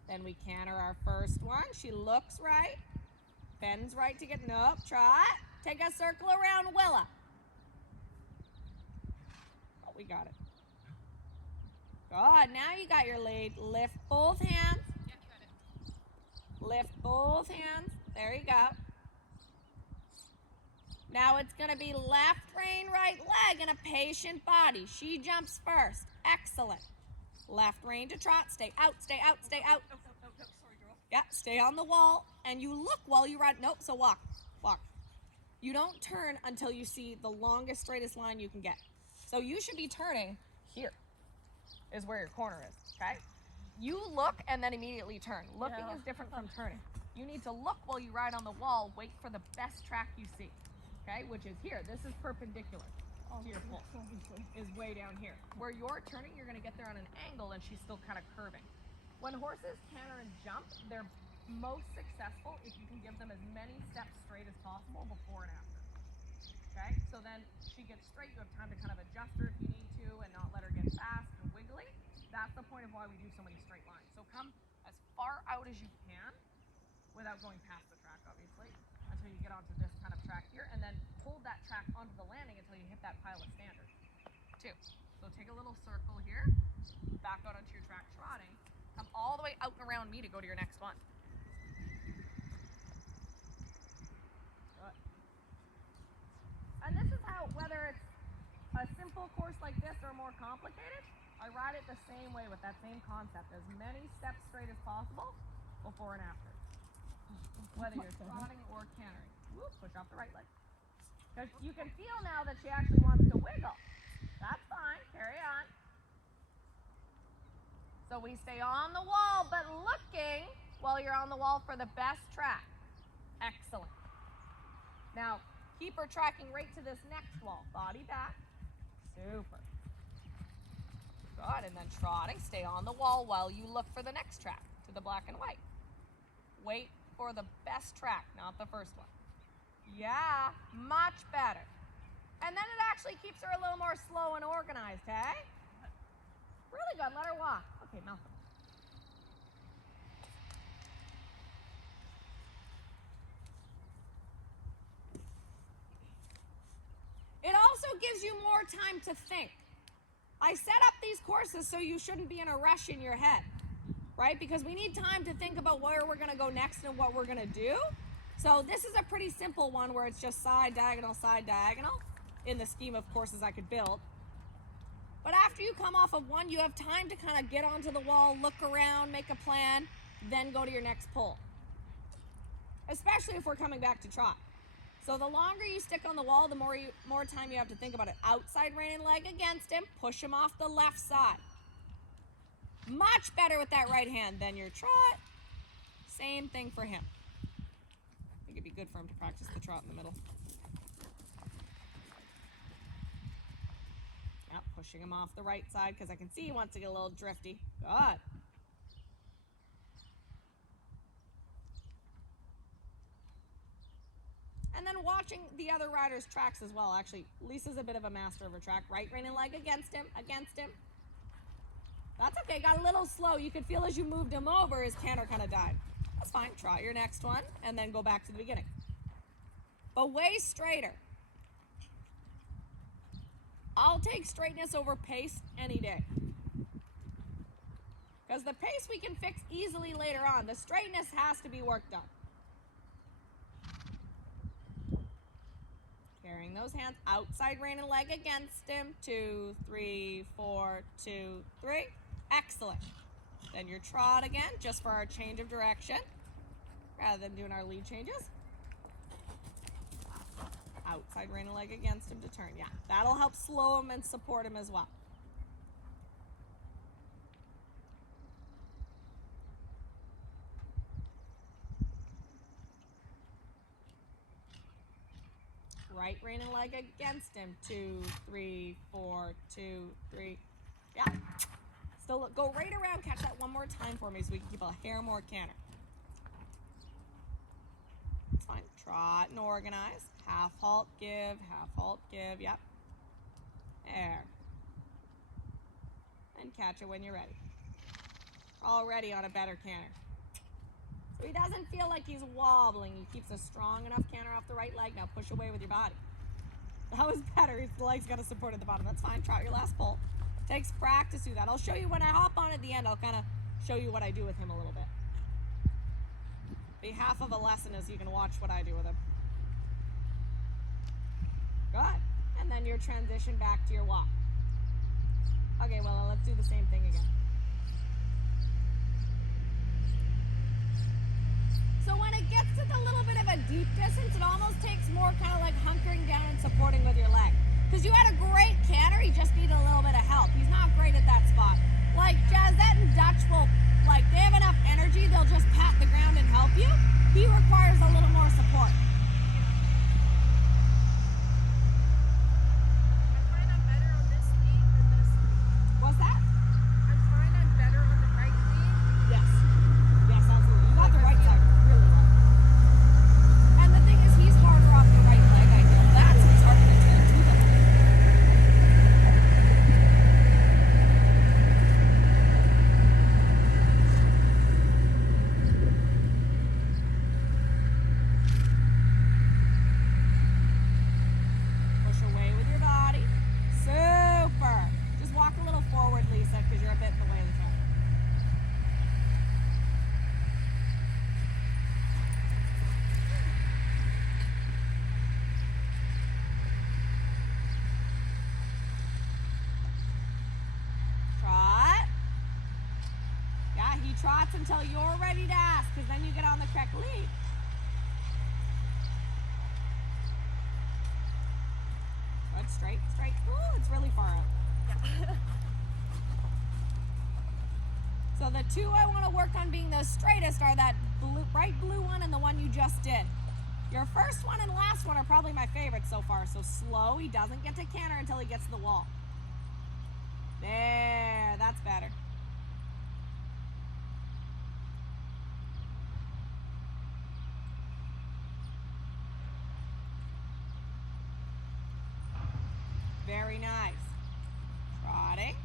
Then we canter our first one. She looks right, bends right to get, nope, trot. Take a circle around Willa. Oh, we got it. Good, now you got your lead. Lift both hands. Yeah, you got it. Lift both hands. There you go. Now it's gonna be left rein, right leg, and a patient body. She jumps first. Excellent. Left rein to trot. Stay out, stay out, stay out. Yeah, stay on the wall. And you look while you ride. Nope, so walk. Walk. You don't turn until you see the longest, straightest line you can get. So you should be turning here is where your corner is, okay? You look and then immediately turn. Looking is different from turning. You need to look while you ride on the wall, wait for the best track you see, okay? Which is here. This is perpendicular to your pole, is way down here. Where you're turning, you're gonna get there on an angle and she's still kind of curving. When horses canter and jump, they're most successful if you can give them as many steps straight as possible before and after. Okay, so then she gets straight, you have time to kind of adjust her if you need to and not let her get fast and wiggly. That's the point of why we do so many straight lines. So come as far out as you can without going past the track, obviously, until you get onto this kind of track here, and then hold that track onto the landing until you hit that pile of standards. 2. So take a little circle here, back out onto your track trotting, come all the way out and around me to go to your next one. Good. And this is how, whether it's a simple course like this or more complicated, I ride it the same way with that same concept. As many steps straight as possible before and after. Whether you're trotting or cantering. Whoop, push off the right leg. Because you can feel now that she actually wants to wiggle. That's fine, carry on. So we stay on the wall, but looking while you're on the wall for the best track. Excellent. Now, keep her tracking right to this next wall. Body back. Super. Good, and then trotting. Stay on the wall while you look for the next track, to the black and white. Wait for the best track, not the first one. Yeah, much better. And then it actually keeps her a little more slow and organized, hey? Really good, let her walk. Okay, mouth. It also gives you more time to think. I set up these courses so you shouldn't be in a rush in your head, right? Because we need time to think about where we're gonna go next and what we're gonna do. So this is a pretty simple one where it's just side, diagonal, in the scheme of courses I could build. But after you come off of one, you have time to kind of get onto the wall, look around, make a plan, then go to your next pole. Especially if we're coming back to trot. So the longer you stick on the wall, the more time you have to think about it. Outside rein and leg against him, push him off the left side. Much better with that right hand than your trot. Same thing for him. I think it'd be good for him to practice the trot in the middle. Yep, pushing him off the right side because I can see he wants to get a little drifty. Good. And then watching the other riders' tracks as well. Actually, Lisa's a bit of a master of her track. Right rein and leg against him. That's okay, got a little slow. You could feel as you moved him over, his canter kind of died. That's fine, trot your next one, and then go back to the beginning. But way straighter. I'll take straightness over pace any day. Because the pace we can fix easily later on. The straightness has to be worked on. Carrying those hands, outside rein and leg against him. 2, 3, 4, 2, 3. Excellent. Then your trot again, just for our change of direction, rather than doing our lead changes. Outside rein and leg against him to turn. Yeah, that'll help slow him and support him as well. Right rein and leg against him. 2, 3, 4, 2, 3. Yeah. Still look, go right around, catch that one more time for me so we can keep a hair more canter. It's fine. Trot and organize. Half halt, give, yep. There. And catch it when you're ready. Already on a better canter. So he doesn't feel like he's wobbling. He keeps a strong enough canter off the right leg. Now push away with your body. That was better. His leg's got a support at the bottom. That's fine. Trot your last pull. Takes practice to do that. I'll show you when I hop on at the end. I'll kind of show you what I do with him a little bit. Be half of a lesson is you can watch what I do with him. Good. And then your transition back to your walk. Okay, well, let's do the same thing again. deep distance, it almost takes more kind of like hunkering down and supporting with your leg. Because you had a great canter, he just needed a little bit of help. He's not great at that spot. Like Jazette and Dutch will, like, they have enough energy, they'll just pat the ground and help you. He requires a little more support. I find I'm better on this knee than this knee. What's that? I find I'm better on the right knee. Yes. Yes, absolutely. You got the right side really well. And the thing is, he's harder off the right leg, I know. That's what's harder to turn to the left. Push away with your body. Super. Just walk a little forward, Lisa, because you're a bit in the way of the front. Trot. Yeah, he trots until you're ready to ask, because then you get on the correct lead. Good, straight, straight. Ooh, it's really far out. So the two I want to work on being the straightest are that blue, bright blue one and the one you just did. Your first one and last one are probably my favorites so far. So slow, he doesn't get to canter until he gets to the wall. There, that's better. Very nice. Trotting.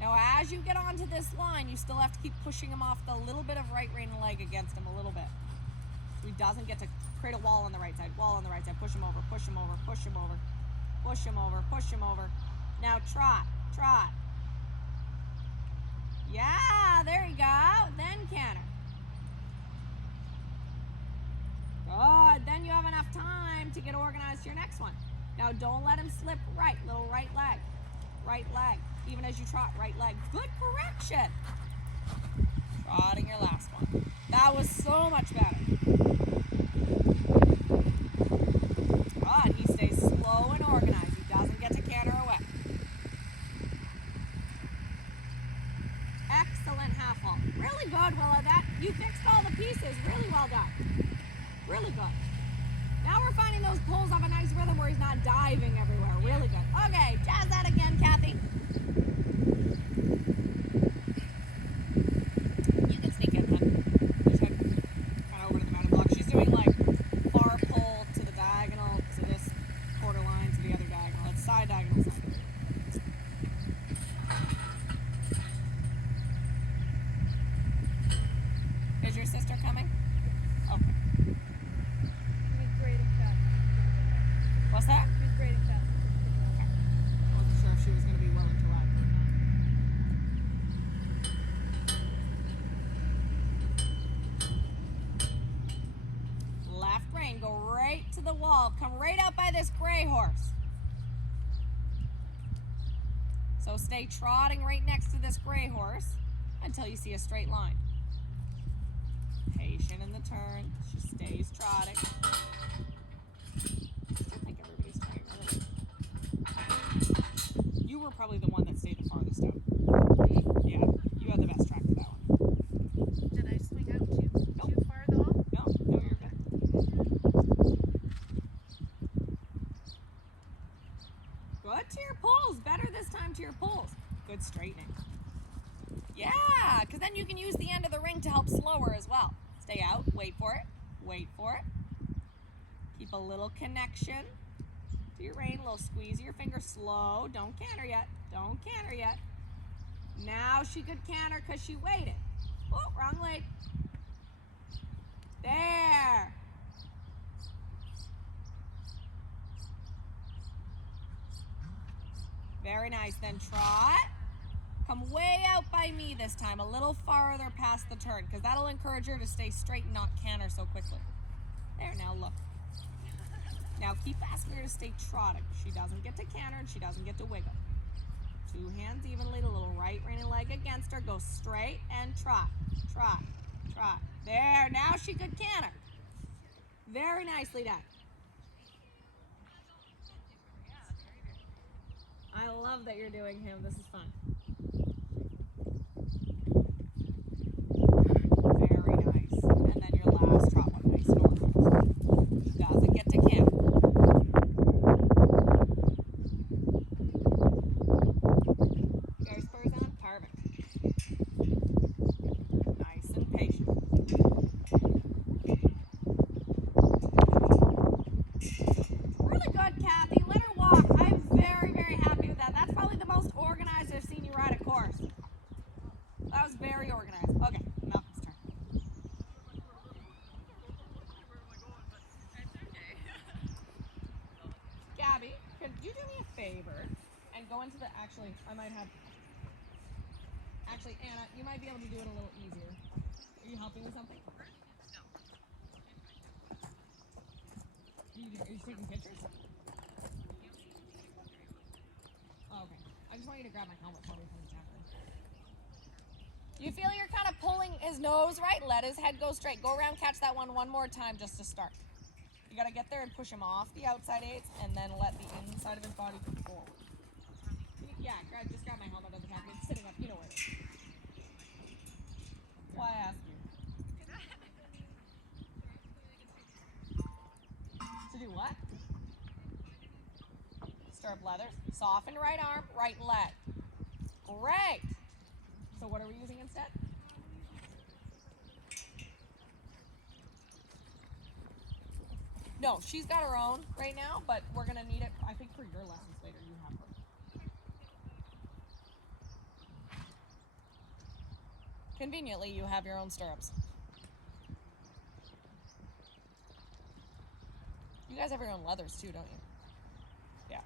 Now, as you get onto this line, you still have to keep pushing him off the little bit of right rein leg against him a little bit. So he doesn't get to create a wall on the right side. Wall on the right side. Push him over, push him over, push him over. Push him over, push him over. Now trot, trot. Yeah, there you go. Then canter. Good. Then you have enough time to get organized to your next one. Now don't let him slip right. Little right leg. Right leg. Even as you trot, right leg. Good correction. Trotting your last one. That was so much better. Good. He stays slow and organized. He doesn't get to canter away. Excellent half halt. Really good, Willow. That you fixed all the pieces. Really well done. Really good. Now we're finding those pulls have a nice rhythm where he's not diving everywhere. Really good. Okay, jazz that again, Kathy. You can sneak in then. Just head kind of over to the mountain block. She's doing like far pull to the diagonal, to this quarter line, to the other diagonal. It's side diagonal, side. Is your sister coming? Okay. He's great at that. What's that? He's great at that. Okay. I wasn't sure if she was going to be willing to ride or not. Left rein, go right to the wall. Come right out by this gray horse. So stay trotting right next to this gray horse until you see a straight line. Patient in the turn. She stays trotting. I think everybody's trying really. You were probably the one that stayed the farthest out. Me? Yeah, you had the best track for that one. Did I swing out too Nope. far though? No, you're good. Good to your pulls. Better this time to your pulls. Good straightening. Yeah, because then you can use the end of the ring to help slower as well. Stay out. Wait for it. Wait for it. Keep a little connection to your rein. A little squeeze of your finger. Slow. Don't canter yet. Don't canter yet. Now she could canter because she waited. Oh, wrong leg. There. Very nice. Then trot. Come way out by me this time, a little farther past the turn, because that'll encourage her to stay straight and not canter so quickly. There, now look. Now keep asking her to stay trotting. She doesn't get to canter and she doesn't get to wiggle. Two hands evenly, the little right rein and leg against her. Go straight and trot, trot, trot. There, now she could canter. Very nicely done. I love that you're doing him. This is fun. Very nice. And then your last trot one, nice and organized. Doesn't get to Kim. You got your spurs on? Perfect. Nice and patient. Really good, Kathy. Let her walk. I'm very, very happy with that. That's probably the most organized I've seen you ride a course. That was very organized. Okay, Malcolm's turn. Gabby, could you do me a favor and go into the, actually, I might have, actually, Anna, you might be able to do it a little easier. Are you helping with something? Are you taking pictures? Oh, okay. I just want you to grab my helmet for me from the happening. You feel you're kind of pulling his nose, right? Let his head go straight. Go around, catch that one more time just to start. You got to get there and push him off the outside aids and then let the inside of his body go forward. Yeah, just grab my helmet at the top. It's sitting up. You know where it is. Why I ask you? To do what? Stirrup leathers. Soften right arm, right leg. Great. So what are we using instead? No, she's got her own right now, but we're going to need it, I think, for your lessons later. You have her. Conveniently, you have your own stirrups. You guys have your own leathers too, don't you? Yeah.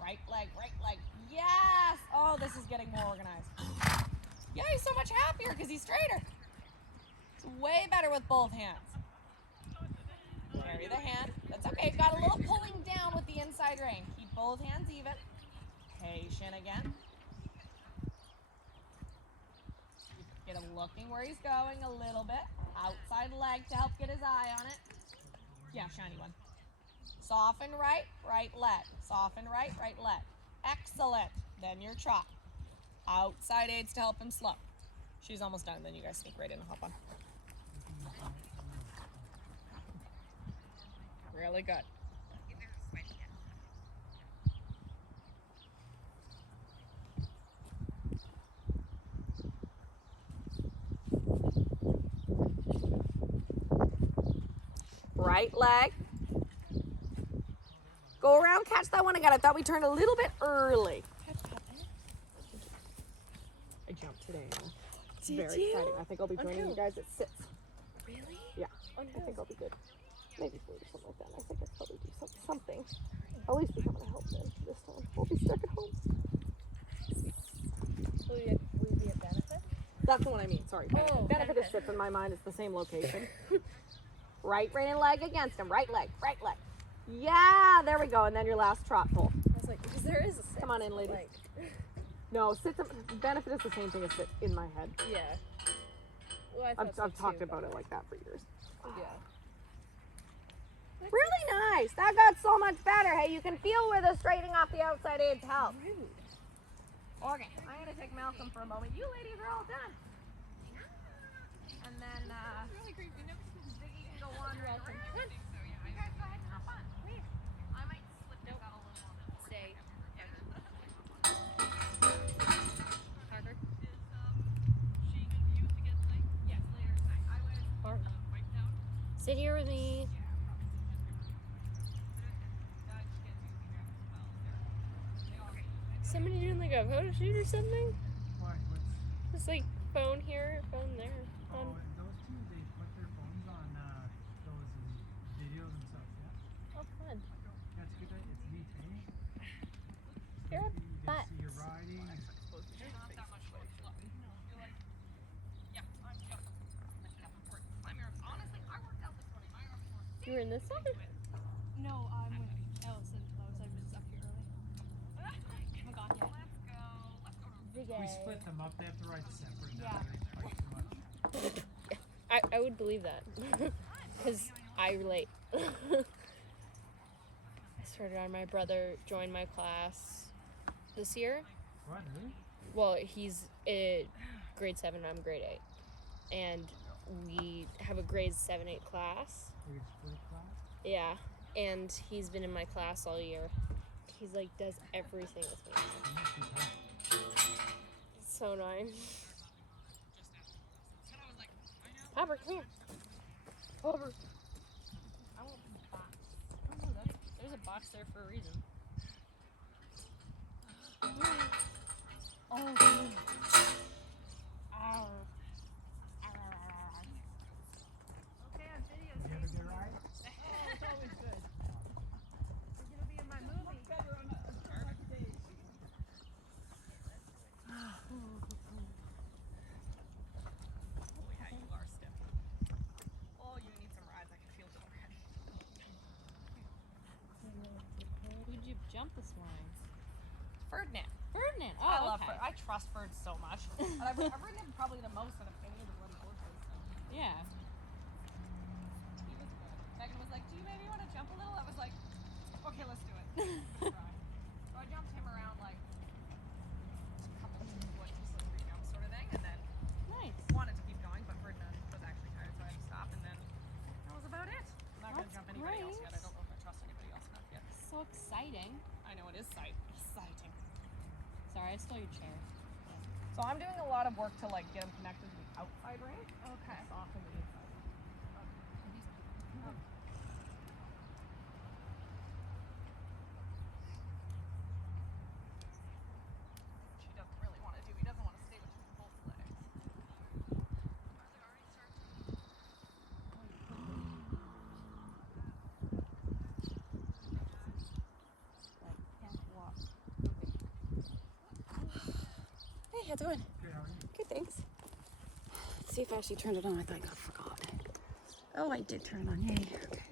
Right leg, right leg. Yes! Oh, this is getting more organized. Yeah, he's so much happier because he's straighter. It's way better with both hands. Carry the hand. That's okay. Got a little pulling down with the inside rein. Keep both hands even. Patient again. Get him looking where he's going a little bit. Outside leg to help get his eye on it. Yeah, shiny one. Soften right, right leg. Soften right, right leg. Excellent. Then your trot. Outside aids to help him slow. She's almost done. Then you guys sneak right in and hop on. Really good. Right leg. Go around, catch that one again. I thought we turned a little bit early. I jumped today. It's very exciting. I think I'll be joining you guys at 6. Really? Yeah. I think I'll be good. Maybe 4 or something like that. I think I'll probably do something. At least be coming to help them this time. We'll be stuck at home. Will you be at benefit? That's the one I mean. Sorry. Benefit is sits in my mind. It's the same location. Right rein and leg against him. Right leg. Right leg. Yeah. There we go. And then your last trot pull. I was like, because there is a sit. Come on in, ladies. Like, No, benefit is the same thing as sit in my head. yeah. Well, I thought I've so talked too, about but- it like that for years. Yeah. Really nice. That got so much better. Hey, you can feel where the straightening off the outside aids help. Rude. Okay, I'm gonna take Malcolm for a moment. You ladies are all done. And then Ziggy can go wander out. You guys go ahead and hop on, please. I might slip this out a little more. Stay. Harvard. Yes, later tonight. I would Sit here with me. Somebody doing like a photo shoot or something? Why? Just like phone here, phone there. Oh, and those two, they put their phones on those videos and stuff, yeah? Oh, fun. That's good. It's neat, eh? You're a You get butt. to see your riding. And You were in this one? No, I'm with Allison Close. I've been stuck here early. I haven't gone yet. we split them up. They have to ride separate now. Yeah. They fight too much. I would believe that. because I relate. I started on my brother joined my class this year. What, really? Well, he's in grade 7, I'm grade 8. And we have a grade 7-8 class. Grade split class? Yeah. And he's been in my class all year. He's like, does everything with me. It must be tough. It's so annoying. Pepper, come here. Pepper. I want the box. Oh, there's a box there for a reason. Oh, good. Ow. Okay, on video. Did you have a good ride? It's always good. You're gonna be in my movie. Oh yeah, you are stiff. Oh, you need some rides. I can feel it already. Who'd you jump this morning? Ferdinand. Ferdinand. Oh, I love okay. Ferd. I trust Ferd so much. And I've ridden him probably the most out of any of the bloody horses. So Yeah. he was good. Megan was like, "Do you maybe want to jump a little?" I was like, "Okay, let's do it." Let's try. So I jumped him around like a couple of foot, just like 3 jumps sort of thing, and then Nice. wanted to keep going, but Ferdinand was actually tired, so I had to stop, and then that was about it. I'm not gonna That's jump anybody else great. yet. I don't know if I trust anybody else enough yet. So exciting. I know it is exciting. Sorry, I stole your chair. So I'm doing a lot of work to like get him connected to the outside ring. Okay. Soften the inside. She doesn't really want to do. He doesn't want to stay between both legs. Hey, how's it going? Good, how are you? Good, thanks. Let's see if I actually turned it on. I thought I forgot. Oh, I did turn it on. Yay. Okay.